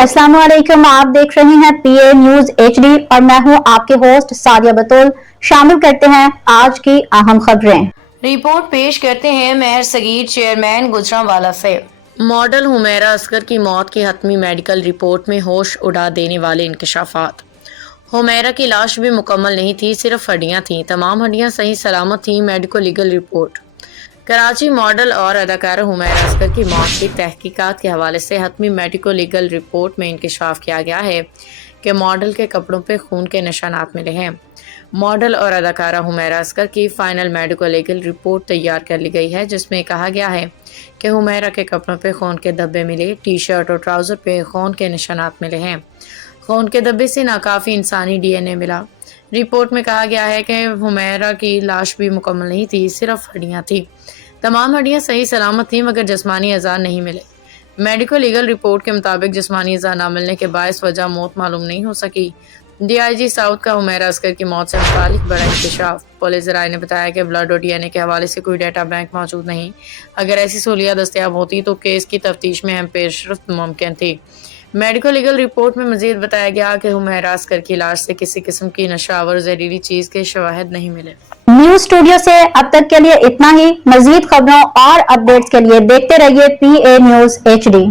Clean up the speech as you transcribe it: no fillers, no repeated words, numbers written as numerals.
अस्सलाम वालेकुम। आप देख रहे हैं पीए न्यूज एचडी और मैं हूं आपके होस्ट सादिया बतूल। शामिल करते हैं आज की अहम खबरें। रिपोर्ट पेश करते हैं मेहर सगीर चेयरमैन गुजरांवाला से। मॉडल हुमैरा असगर की मौत की हतमी मेडिकल रिपोर्ट में होश उड़ा देने वाले इंकशाफात। हुमैरा की लाश भी मुकम्मल नहीं थी, सिर्फ हड्डियां थीं। तमाम हड्डियां सही सलामत थीं। Medico legal report. Karachi model और अदाकारा हुमैरा असगर की मौत की तहकीकात के हवाले से हतमी मेडिको लीगल रिपोर्ट में इंकशाफ किया गया है कि मॉडल के कपड़ों पर खून के निशानात मिले हैं। मॉडल और अदाकारा हुमैरा असगर की फाइनल मेडिको लीगल रिपोर्ट तैयार कर ली गई है, जिसमें कहा गया है कि हुमैरा के कपड़ों पे खून के धब्बे मिले, टी शर्ट और ट्राउज़र पे खून के निशानात मिले हैं। खून के धब्बे से नाकाफी इंसानी डीएनए मिला। रिपोर्ट में कहा गया है कि हुमैरा की लाश भी मुकम्मल नहीं थी, सिर्फ हड्डियां थी। तमाम हड्डियां सही सलामत थीं, मगर जिस्मानी अज़ा नहीं मिले। मेडिको लीगल रिपोर्ट के मुताबिक जिस्मानी अज़ा न मिलने के बायस वजह मौत मालूम नहीं हो सकी। डीआईजी साउथ का हुमैरा असगर की मौत से मुतालिक बड़ा इंकशाफ। पुलिस ज़राए ने बताया कि ब्लड और डीएनए के हवाले से कोई डाटा बैंक मौजूद नहीं। अगर ऐसी सहूलियत दस्तयाब होती तो केस की तफ्तीश में अहम पेशरफ्त मुमकिन थी। मेडिको लीगल रिपोर्ट में मजीद बताया गया कि हुमैरा असगर की लाश से किसी किस्म की नशावर जहरीली चीज के शवाहिद नहीं मिले। न्यूज स्टूडियो से अब तक के लिए इतना ही। मजीद खबरों और अपडेट्स के लिए देखते रहिए पीए न्यूज एचडी।